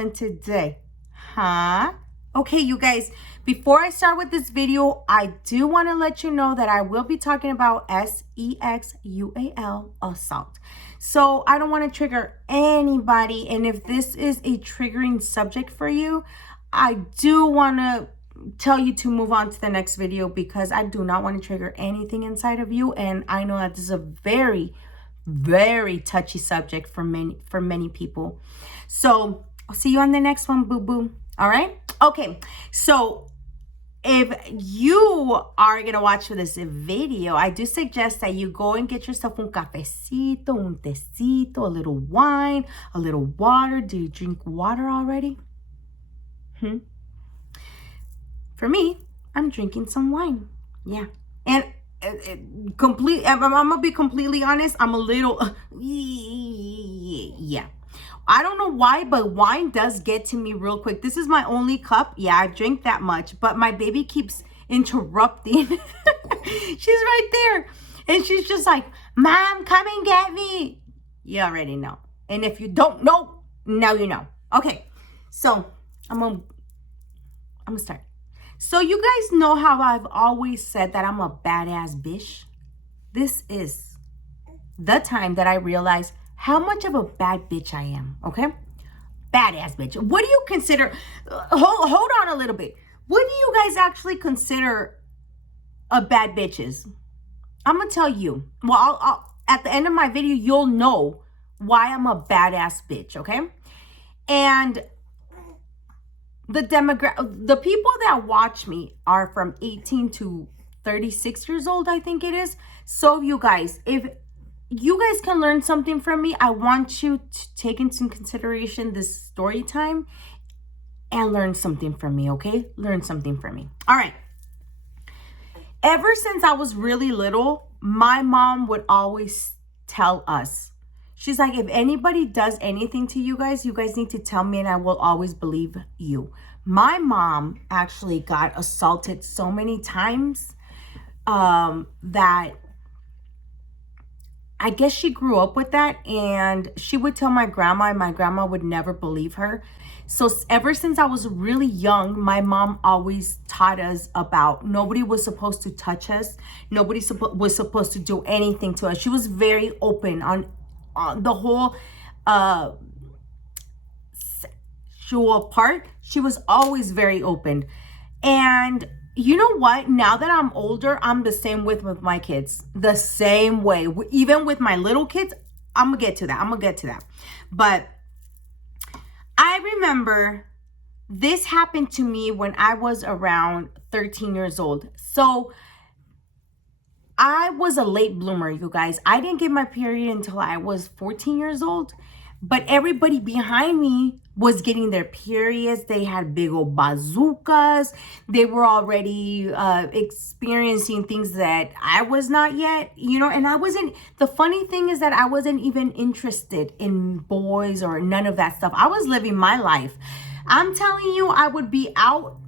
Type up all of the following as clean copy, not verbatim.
feeling today? Huh? Okay, you guys, before I start with this video, I do want to let you know that I will be talking about sexual assault. So I don't want to trigger anybody. And if this is a triggering subject for you, I do want to tell you to move on to the next video because I do not want to trigger anything inside of you. And I know that this is a very touchy subject for many people. So I'll see you on the next one, boo boo. All right. Okay. So if you are going to watch this video, I do suggest that you go and get yourself un cafecito, un tecito, a little wine, a little water. Do you drink water already? For me, I'm drinking some wine. Yeah. And I'm gonna be completely honest, I'm a little yeah. I don't know why, but wine does get to me real quick. This is my only cup. Yeah, I drink that much, but my baby keeps interrupting. She's right there and she's just like, Mom, come and get me. You already know. And if you don't know, now you know. Okay, so I'm gonna start. So you guys know how I've always said that I'm a badass bitch? This is the time that I realize how much of a bad bitch I am, okay? Badass bitch. What do you consider, hold on a little bit. What do you guys actually consider a bad bitches? I'm gonna tell you. Well, I'll at the end of my video, you'll know why I'm a badass bitch, okay? And the people that watch me are from 18 to 36 years old, I think it is. So you guys, if you guys can learn something from me, I want you to take into consideration this story time and learn something from me, okay? Learn something from me. All right. Ever since I was really little, my mom would always tell us, she's like, if anybody does anything to you guys need to tell me and I will always believe you. My mom actually got assaulted so many times that I guess she grew up with that, and she would tell my grandma and my grandma would never believe her. So ever since I was really young, my mom always taught us about nobody was supposed to touch us. Nobody was supposed to do anything to us. She was very open on the whole sexual part. She was always very open. And you know what? Now that I'm older, I'm the same with my kids. The same way. Even with my little kids, I'm going to get to that. But I remember this happened to me when I was around 13 years old. So I was a late bloomer, you guys. I didn't get my period until I was 14 years old. But everybody behind me was getting their periods. They had big old bazookas. They were already experiencing things that I was not yet, and the funny thing is that I wasn't even interested in boys or none of that stuff. I was living my life. I'm telling you, I would be out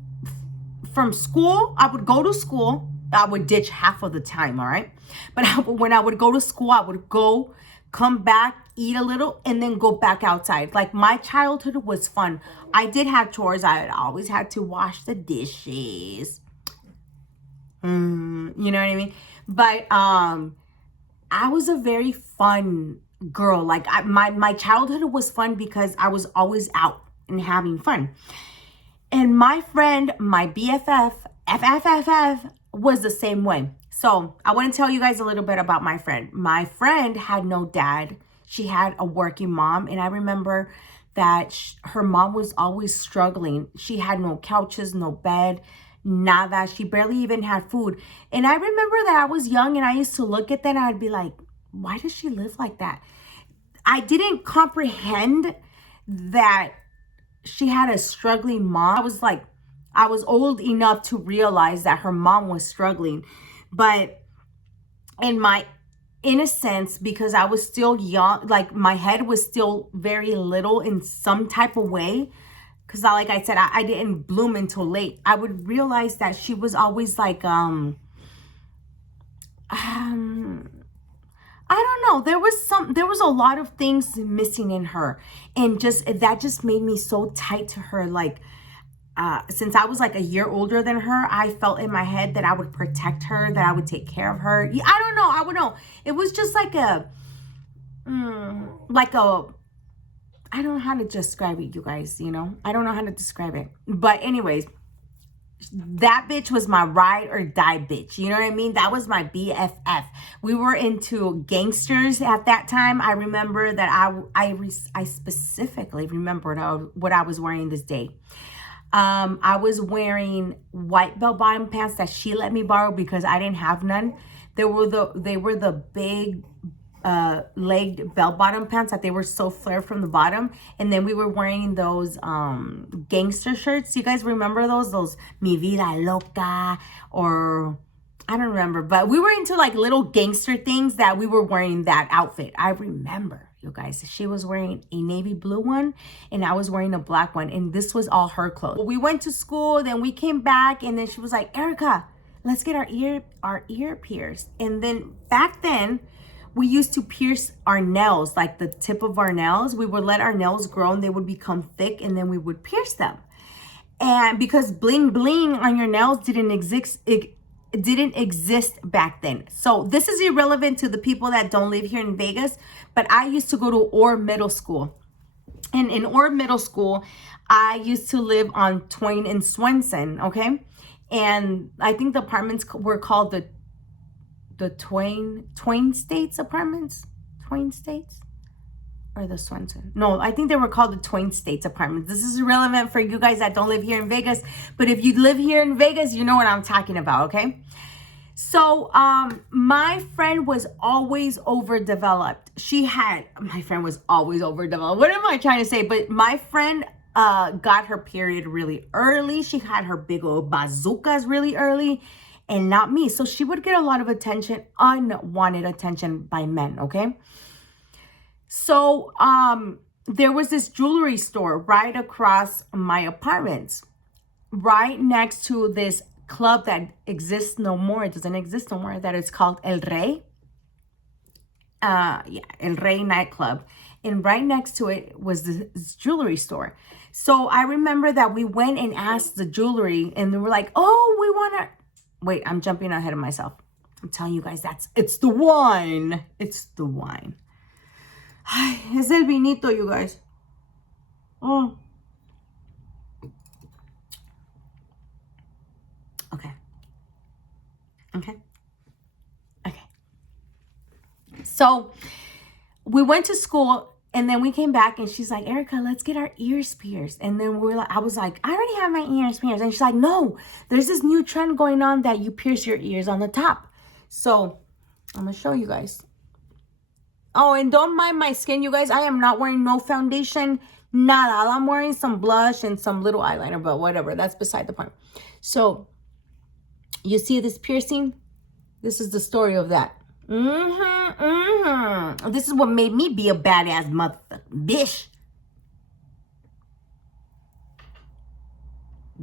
from school. I would go to school. I would ditch half of the time, all right? But when I would go to school, I would go, come back, eat a little, and then go back outside. Like, my childhood was fun. I did have chores. I always had to wash the dishes. You know what I mean? But I was a very fun girl. Like, my childhood was fun because I was always out and having fun. And my friend, my BFF, FFFF, was the same way. So I want to tell you guys a little bit about my friend. My friend had no dad. She had a working mom. And I remember that her mom was always struggling. She had no couches, no bed, nada. She barely even had food. And I remember that I was young and I used to look at that and I'd be like, why does she live like that? I didn't comprehend that she had a struggling mom. I was old enough to realize that her mom was struggling. But in my innocence, because I was still young, like my head was still very little in some type of way, because like I said, I didn't bloom until late. I would realize that she was always like, I I don't know. There was a lot of things missing in her. And that just made me so tight to her. Like, since I was like a year older than her, I felt in my head that I would protect her, that I would take care of her. I don't know. I would know. It was just like I don't know how to describe it, you guys, I don't know how to describe it. But anyways, that bitch was my ride or die bitch. You know what I mean? That was my BFF. We were into gangsters at that time. I remember that I specifically remembered what I was wearing this day. I was wearing white bell-bottom pants that she let me borrow because I didn't have none. They were the big legged bell-bottom pants that they were so flared from the bottom. And then we were wearing those gangster shirts. You guys remember those Mi Vida Loca, or I don't remember, but we were into like little gangster things that we were wearing that outfit. I remember, you guys, she was wearing a navy blue one and I was wearing a black one, and this was all her clothes. We went to school, then we came back, and then she was like, Erica, let's get our ear pierced. And then back then, we used to pierce our nails, like the tip of our nails. We would let our nails grow and they would become thick, and then we would pierce them. And because bling bling on your nails didn't exist, it didn't exist back then. So this is irrelevant to the people that don't live here in Vegas, but I used to go to Orr Middle School. And in Orr Middle School, I used to live on Twain and Swenson, okay? And I think the apartments were called the Twain States apartments, Twain States, or the Swenson. No, I think they were called the Twain States apartments. This is relevant for you guys that don't live here in Vegas, but if you live here in Vegas, you know what I'm talking about, okay? So, my friend was always overdeveloped. My friend was always overdeveloped. What am I trying to say? But my friend got her period really early. She had her big old bazookas really early. And not me. So she would get a lot of attention, unwanted attention by men, okay? So there was this jewelry store right across my apartments, right next to this club that exists no more. It doesn't exist no more. That is called El Rey. El Rey nightclub. And right next to it was this jewelry store. So I remember that we went and asked the jewelry, and they were like, oh, we want to... Wait, I'm jumping ahead of myself. I'm telling you guys, it's the wine. It's the wine. Es el vinito, you guys. Oh. Okay. So we went to school, and then we came back, and she's like, Erica, let's get our ears pierced. And then I was like, I already have my ears pierced. And she's like, no, there's this new trend going on that you pierce your ears on the top. So I'm going to show you guys. Oh, and don't mind my skin, you guys. I am not wearing no foundation, nada. I'm wearing some blush and some little eyeliner, but whatever. That's beside the point. So you see this piercing? This is the story of that. This is what made me be a badass motherfucker, bitch.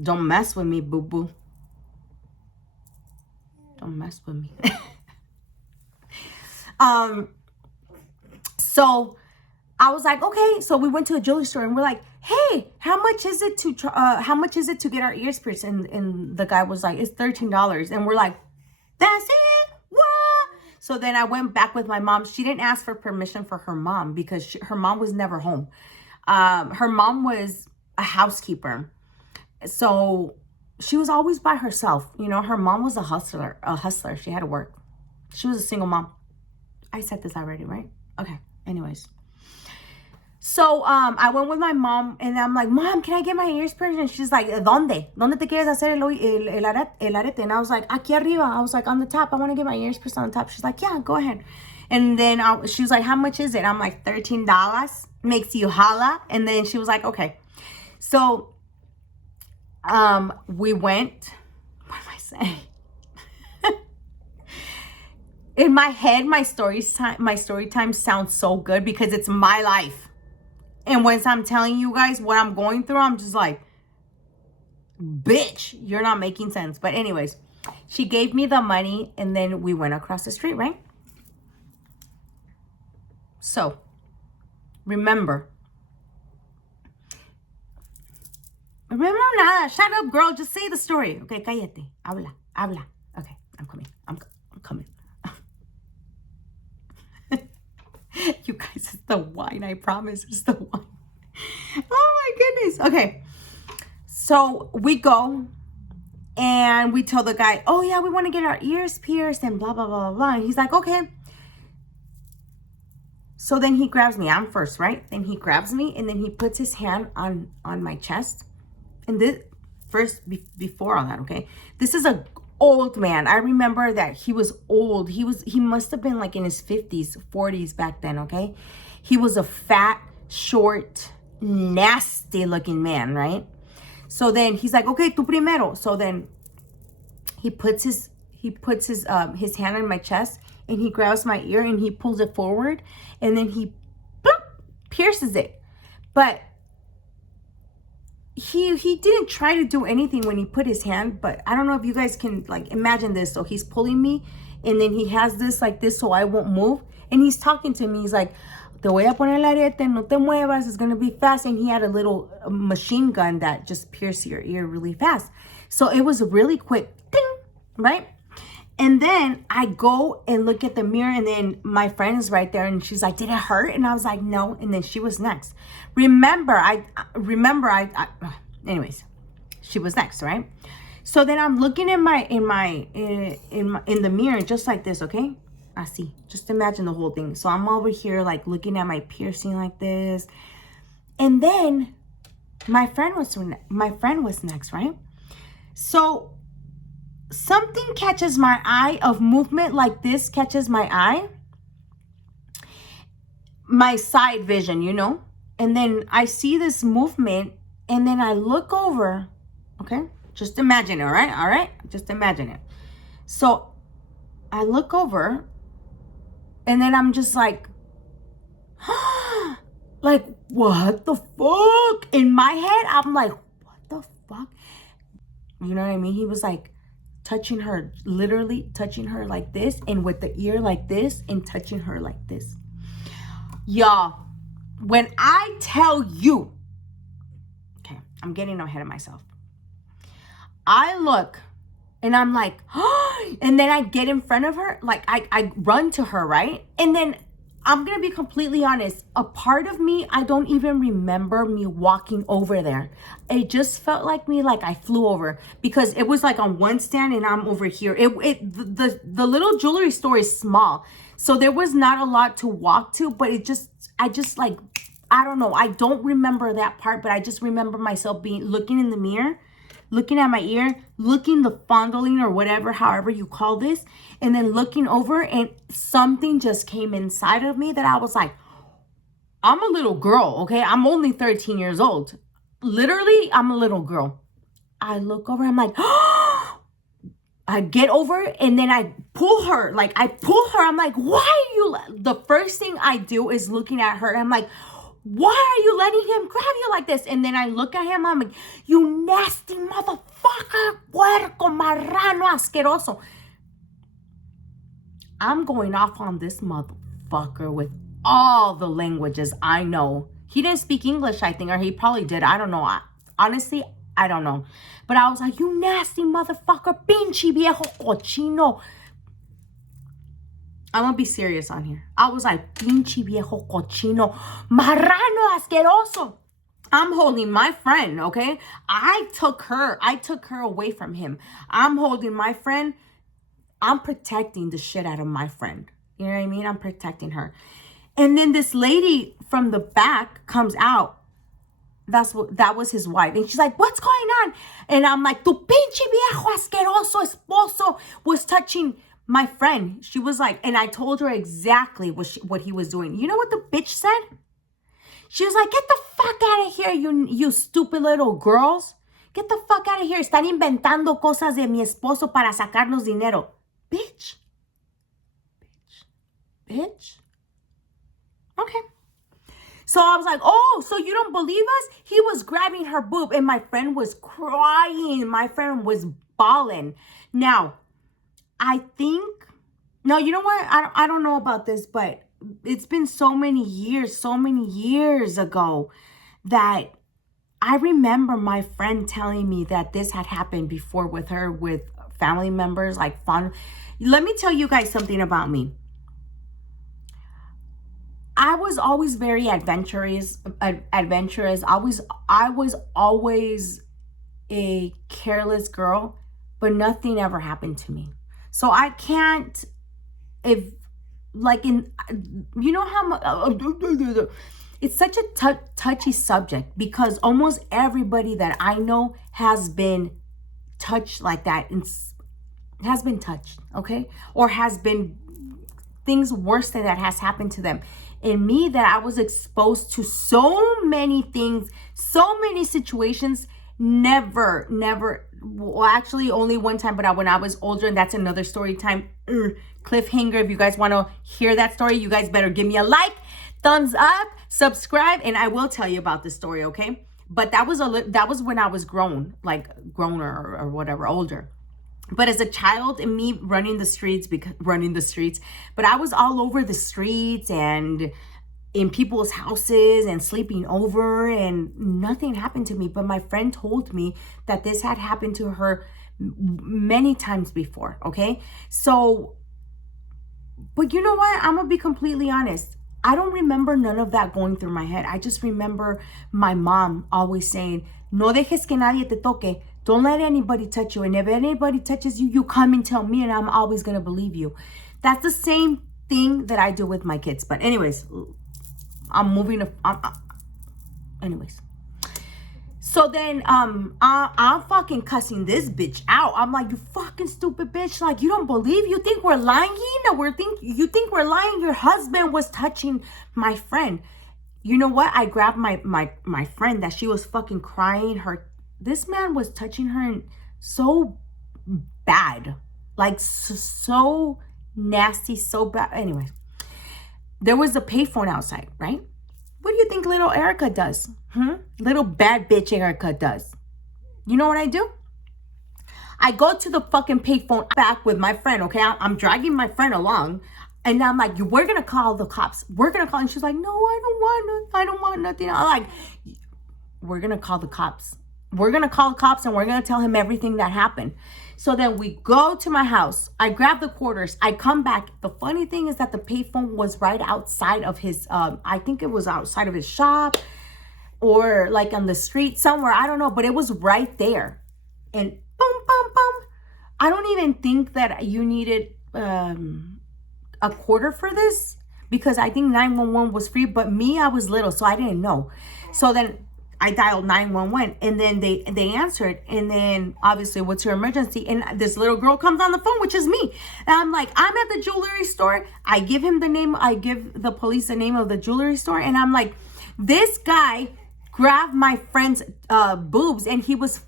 Don't mess with me, boo-boo. Don't mess with me. So I was like, okay. So we went to a jewelry store, and we're like, hey, how much is it to get our ears pierced? And the guy was like, it's $13. And we're like, that's it? What? So then I went back with my mom. She didn't ask for permission for her mom because her mom was never home. Her mom was a housekeeper. So she was always by herself. Her mom was a hustler. She had to work. She was a single mom. I said this already, right? Okay. Anyways. So I went with my mom, and I'm like, Mom, can I get my ears pierced? And she's like, ¿Dónde? ¿Dónde te quieres hacer el arete? And I was like, aquí arriba. I was like, on the top. I want to get my ears pierced on the top. She's like, yeah, go ahead. And then she was like, how much is it? I'm like, $13. Makes you holla. And then she was like, okay. So we went. What am I saying? In my head, my story time sounds so good because it's my life. And once I'm telling you guys what I'm going through, I'm just like, bitch, you're not making sense. But anyways, she gave me the money, and then we went across the street, right? So, remember nada. Shut up, girl. Just say the story. Okay, cállate. Habla. Okay, I'm coming. You guys, it's the wine. I promise, it's the wine. Oh my goodness. Okay, so we go and we tell the guy, oh yeah, we want to get our ears pierced and blah blah blah blah. And he's like, okay. So then he grabs me. I'm first, right? Then he grabs me and then he puts his hand on my chest. And this before all that, okay? This is a old man. I remember that he was old. He must have been like in his 50s, 40s back then, okay? He was a fat, short, nasty looking man, right? So then he's like, okay, tú primero. So then he puts his hand on my chest and he grabs my ear and he pulls it forward and then he pierces it. But he didn't try to do anything when he put his hand, but I don't know if you guys can like imagine this. So he's pulling me and then he has this like this so I won't move. And he's talking to me. He's like, te voy a poner el arete, no te muevas, it's going to be fast. And he had a little machine gun that just pierced your ear really fast. So it was really quick, ding, right? And then I go and look at the mirror and then my friend is right there and she's like, did it hurt? And I was like, no. And then she was next. Anyways, she was next, right? So then I'm looking in the mirror just like this, okay? Así. Just imagine the whole thing. So I'm over here like looking at my piercing like this. And then my friend was next, right? So something catches my eye, of movement like this catches my eye, my side vision, you know? And then I see this movement and then I look over, okay? Just imagine it, all right? Just imagine it. So I look over and then I'm just like, like, what the fuck? In my head, I'm like, what the fuck? You know what I mean? He was like, touching her, literally touching her like this and with the ear like this and touching her like this. Y'all, when I tell you, okay, I'm getting ahead of myself. I look and I'm like, oh, and then I get in front of her, like I run to her, right? And then I'm going to be completely honest. A part of me, I don't even remember me walking over there. It just felt like I flew over because it was like on one stand and I'm over here. The little jewelry store is small. So there was not a lot to walk to, but I don't know. I don't remember that part, but I just remember myself looking in the mirror, looking at my ear, the fondling or whatever, however you call this, and then looking over and something just came inside of me that I was like, I'm a little girl, okay? I'm only 13 years old. Literally, I'm a little girl. I look over, I'm like, oh! I get over and then I pull her. I'm like, why are you? The first thing I do is looking at her. I'm like, why are you letting him grab you like this? And then I look at him, I'm like, you nasty motherfucker, puerco, marrano, asqueroso. I'm going off on this motherfucker with all the languages I know. He didn't speak English, I think, or he probably did. I don't know. Honestly, I don't know. But I was like, you nasty motherfucker, pinche viejo cochino. I'm gonna be serious on here. I was like, pinche viejo cochino, marrano asqueroso. I'm holding my friend, okay? I took her away from him. I'm holding my friend. I'm protecting the shit out of my friend. You know what I mean? I'm protecting her. And then this lady from the back comes out. That was his wife. And she's like, what's going on? And I'm like, tu pinche viejo asqueroso esposo was touching my friend. She was like, and I told her exactly what he was doing. You know what the bitch said? She was like, get the fuck out of here, you stupid little girls. Get the fuck out of here. Están inventando cosas de mi esposo para sacarnos dinero. Bitch. Okay. So I was like, oh, so you don't believe us? He was grabbing her boob and my friend was crying. My friend was bawling. Now, you know what? I don't know about this, but it's been so many years ago, that I remember my friend telling me that this had happened before with her, with family members, like fun. Let me tell you guys something about me. I was always very adventurous. I was always a careless girl, but nothing ever happened to me. So I can't, if like in, you know how much, it's such a touchy subject, because almost everybody that I know has been touched like that, and has been touched, okay, or has been things worse than that has happened to them. In me, that I was exposed to so many things, so many situations. Never, well, actually only one time, but when I was older, and that's another story time. Cliffhanger. If you guys want to hear that story, you guys better give me a like, thumbs up, subscribe, and I will tell you about this story, okay? But that was when I was grown, like grown or whatever, older. But as a child, and me running the streets, but I was all over the streets and in people's houses and sleeping over, and nothing happened to me. But my friend told me that this had happened to her many times before, okay? So, but you know what? I'm gonna be completely honest. I don't remember none of that going through my head. I just remember my mom always saying, no dejes que nadie te toque. Don't let anybody touch you. And if anybody touches you, you come and tell me, and I'm always going to believe you. That's the same thing that I do with my kids. But anyways, I'm moving to, anyways. So then, I'm fucking cussing this bitch out. I'm like, you fucking stupid bitch. Like, you don't believe? You think we're lying? You think we're lying? Your husband was touching my friend. You know what? I grabbed my friend that she was fucking crying. This man was touching her so bad. Like, so nasty, so bad. Anyway, there was a payphone outside, right? What do you think little Erica does? Little bad bitch Erica does. You know what I do? I go to the fucking payphone back with my friend, okay? I'm dragging my friend along. And I'm like, we're going to call the cops. We're going to call. And she's like, no, I don't want nothing. I'm like, we're going to call the cops. We're going to call the cops, and we're going to tell him everything that happened. So then we go to my house. I grab the quarters. I come back. The funny thing is that the payphone was right outside of his, I think it was outside of his shop, or like on the street somewhere. I don't know, but it was right there. And boom, boom, boom. I don't even think that you needed a quarter for this, because I think 911 was free. But me, I was little, so I didn't know. So then I dialed 911, and then they answered. And then obviously, what's your emergency? And this little girl comes on the phone, which is me. And I'm like, I'm at the jewelry store. I give the police the name of the jewelry store. And I'm like, this guy grabbed my friend's boobs, and he was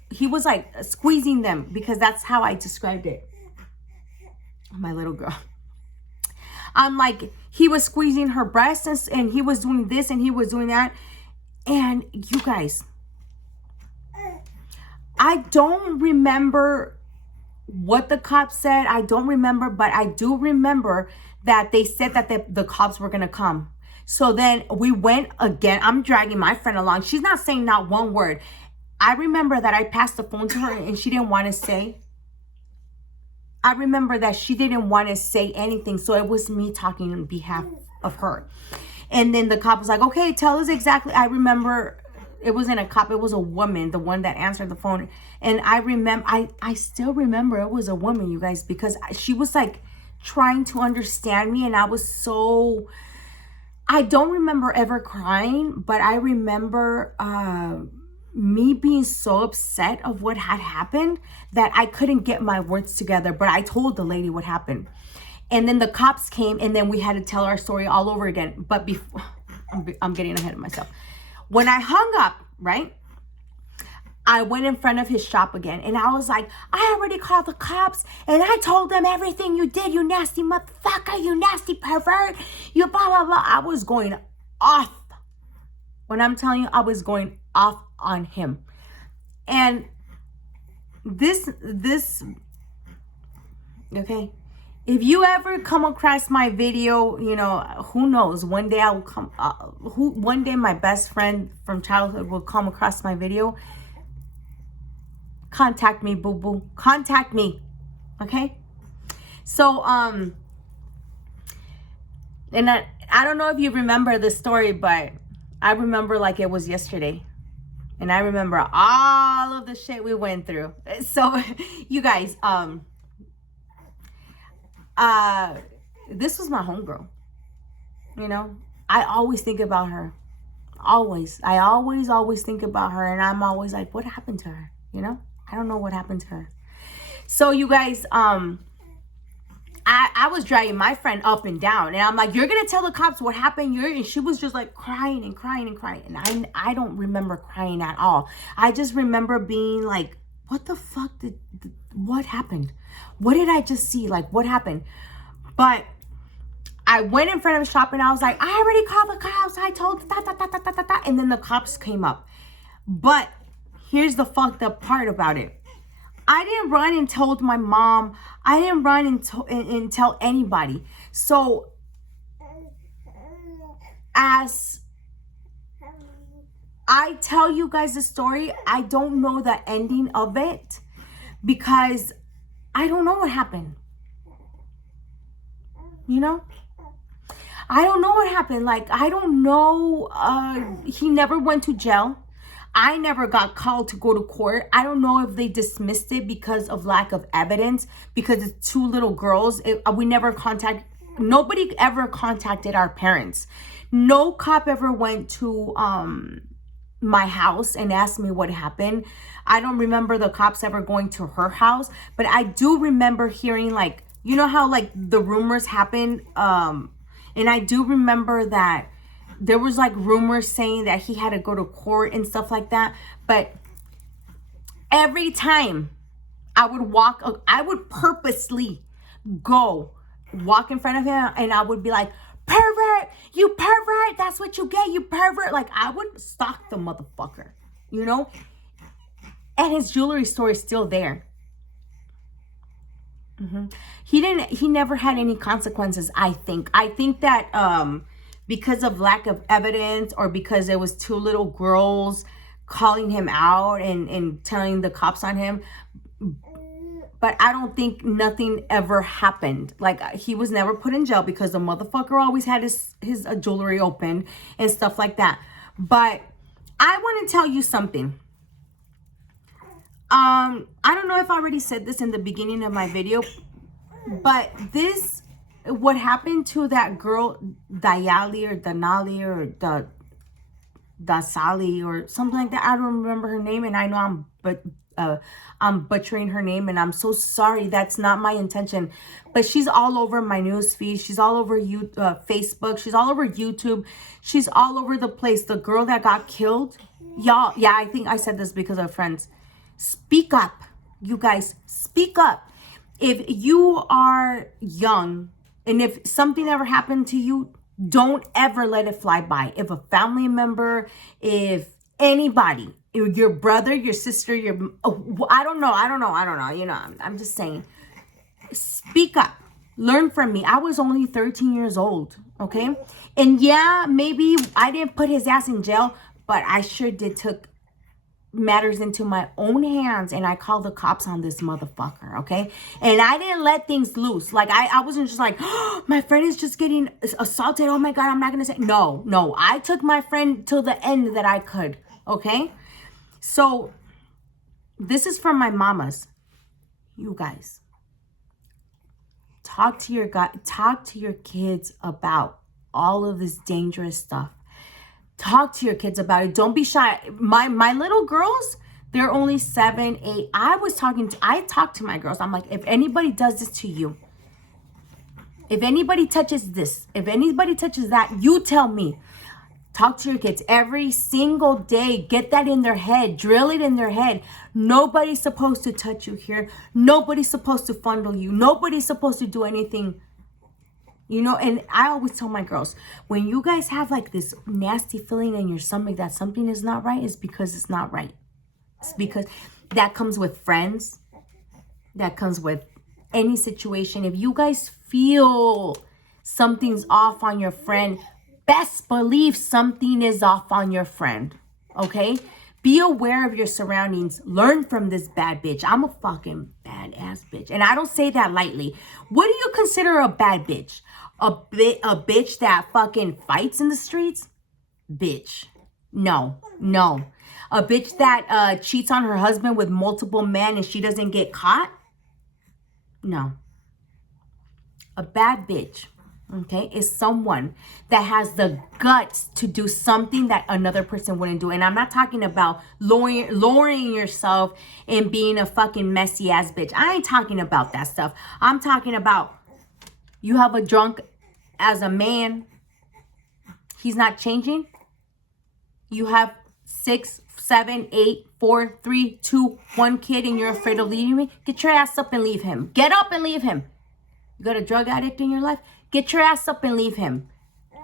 like squeezing them, because that's how I described it. My little girl. I'm like, he was squeezing her breasts, and he was doing this, and he was doing that. And you guys, I don't remember what the cops said. I don't remember, but I do remember that they said that the cops were going to come. So then we went again. I'm dragging my friend along. She's not saying not one word. I remember that I passed the phone to her, and she didn't want to say. I remember that she didn't want to say anything. So it was me talking on behalf of her. And then the cop was like, okay, tell us exactly. I remember it wasn't a cop. It was a woman, the one that answered the phone. And I remember, I still remember it was a woman, you guys, because she was like trying to understand me. And I was so, I don't remember ever crying, but I remember me being so upset of what had happened that I couldn't get my words together. But I told the lady what happened. And then the cops came, and then we had to tell our story all over again. But before, I'm getting ahead of myself. When I hung up, right, I went in front of his shop again. And I was like, I already called the cops, and I told them everything you did, you nasty motherfucker, you nasty pervert, you blah, blah, blah. I was going off. When I'm telling you, I was going off on him. And this, okay, If you ever come across my video, you know, who knows, one day I will come, one day my best friend from childhood will come across my video. Contact me, boo boo. Contact me. Okay? So, and I don't know if you remember this story, but I remember like it was yesterday. And I remember all of the shit we went through. So, you guys, this was my homegirl. You know, I always think about her. Always. I always think about her. And I'm always like, what happened to her? You know, I don't know what happened to her. So, you guys, I was dragging my friend up and down, and I'm like, you're gonna tell the cops what happened. And she was just like crying and crying and crying, and I don't remember crying at all. I just remember being like, what the fuck what happened? What did I just see? Like, what happened? But I went in front of the shop and I was like, I already called the cops. I told and then the cops came up. But here's the fucked up part about it. I didn't run and told my mom. I didn't run and tell anybody. So as I tell you guys the story, I don't know the ending of it because I don't know what happened. You know? I don't know what happened. Like, I don't know. He never went to jail. I never got called to go to court. I don't know if they dismissed it because of lack of evidence, because it's two little girls. Nobody ever contacted our parents. No cop ever went to my house and asked me what happened. I don't remember the cops ever going to her house, but I do remember hearing, like, you know how like the rumors happen, and I do remember that there was like rumors saying that he had to go to court and stuff like that. But every time I would purposely go walk in front of him, and I would be like, pervert, you pervert, that's what you get, you pervert. Like, I would stalk the motherfucker, you know? And his jewelry store is still there. He never had any consequences, I think. I think that because of lack of evidence, or because there was two little girls calling him out and telling the cops on him. But I don't think nothing ever happened. Like, he was never put in jail because the motherfucker always had his jewelry open and stuff like that. But I want to tell you something. I don't know if I already said this in the beginning of my video, but what happened to that girl, Dayali or Danali or Dasali or something like that. I don't remember her name, and I know I'm butchering her name, and I'm so sorry. That's not my intention. But she's all over my news feed. She's all over Facebook. She's all over YouTube. She's all over the place. The girl that got killed. Y'all, yeah, I think I said this because of friends. Speak up, you guys. Speak up. If you are young and if something ever happened to you, don't ever let it fly by. If a family member, if anybody, your brother, your sister, I don't know. You know, I'm just saying, speak up. Learn from me. I was only 13 years old, okay? And yeah, maybe I didn't put his ass in jail, but I sure did took matters into my own hands, and I called the cops on this motherfucker, okay? And I didn't let things loose. Like, I wasn't just like, oh, my friend is just getting assaulted, oh my God, I'm not gonna say. No, I took my friend till the end that I could, okay? So this is for my mamas. You guys, talk to your kids about all of this dangerous stuff. Talk to your kids about it. Don't be shy. My little girls, they're only 7, 8. I talk to my girls. I'm like, if anybody does this to you, if anybody touches this, if anybody touches that, you tell me. Talk to your kids every single day. Get that in their head. Drill it in their head. Nobody's supposed to touch you here. Nobody's supposed to fondle you. Nobody's supposed to do anything. You know, and I always tell my girls, when you guys have like this nasty feeling in your stomach that something is not right, it's because it's not right. It's because that comes with friends. That comes with any situation, if you guys feel something's off on your friend, best believe something is off on your friend. Okay? Be aware of your surroundings. Learn from this bad bitch. I'm a fucking badass bitch. And I don't say that lightly. What do you consider a bad bitch? A bitch that fucking fights in the streets? Bitch. No. A bitch that cheats on her husband with multiple men and she doesn't get caught? No. A bad bitch, okay, is someone that has the guts to do something that another person wouldn't do. And I'm not talking about lowering yourself and being a fucking messy ass bitch. I ain't talking about that stuff. I'm talking about you have a drunk as a man. He's not changing. You have 6, 7, 8, 4, 3, 2, 1 kid and you're afraid of leaving me. Get your ass up and leave him. Get up and leave him. You got a drug addict in your life? Get your ass up and leave him.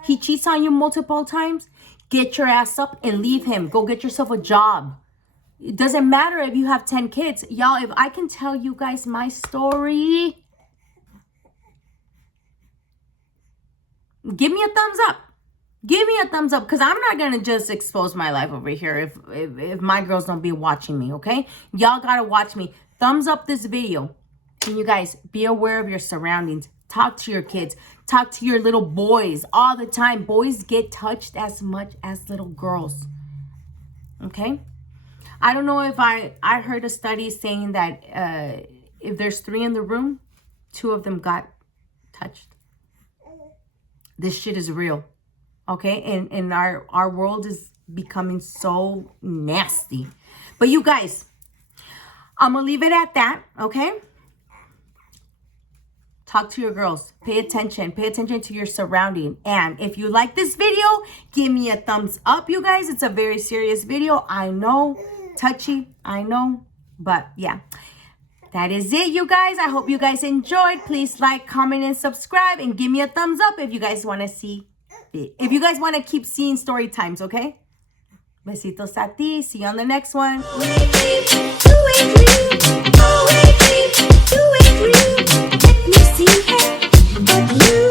He cheats on you multiple times? Get your ass up and leave him. Go get yourself a job. It doesn't matter if you have 10 kids. Y'all, if I can tell you guys my story, give me a thumbs up. Give me a thumbs up, because I'm not going to just expose my life over here if my girls don't be watching me, okay? Y'all got to watch me. Thumbs up this video. And you guys, be aware of your surroundings. Talk to your kids. Talk to your little boys all the time. Boys get touched as much as little girls. Okay? I don't know if I heard a study saying that if there's 3 in the room, 2 of them got touched. This shit is real. Okay? And our world is becoming so nasty. But you guys, I'm going to leave it at that. Okay? Talk to your girls. Pay attention. Pay attention to your surrounding. And if you like this video, give me a thumbs up, you guys. It's a very serious video. I know. Touchy. I know. But yeah. That is it, you guys. I hope you guys enjoyed. Please like, comment, and subscribe. And give me a thumbs up if you guys want to see it. If you guys want to keep seeing story times, okay? Besitos a ti. See you on the next one. Let me see her, but you